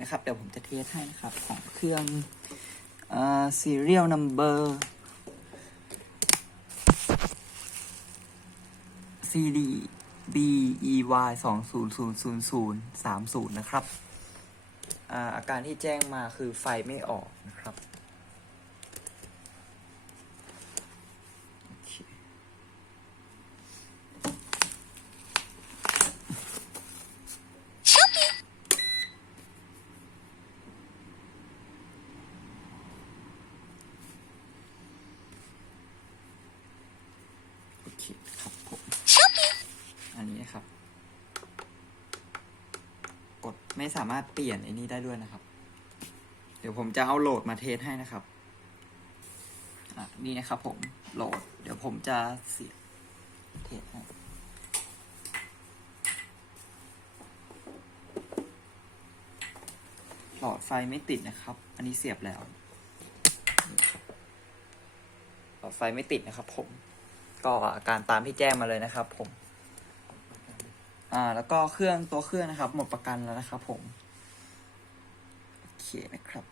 นะครับ เดี๋ยวผมจะเทสให้นะครับ ของเครื่องอ่า serial number CD B E Y สองศูนย์ศูนย์ศูนย์ศูนย์สามศูนย์นะครับอาอาการที่แจ้งมาคือไฟไม่ออกนะครับโอเคโอ เคครับผมอันนี้นะครับ กดไม่สามารถเปลี่ยนไอ้นี้ได้ด้วยนะครับ เดี๋ยวผมจะเอาโหลดมาเทสให้นะครับนี่นะครับผมโหลด เดี๋ยวผมจะเสียบเทสให้หลอดไฟไม่ติดนะครับ อันนี้เสียบแล้ว หลอดไฟไม่ติดนะครับผม ก็อาการตามที่แจ้งมาเลยนะครับผม อ่า แล้วก็เครื่องตัวเครื่องนะครับ หมดประกันแล้วนะครับผม โอเคนะครับ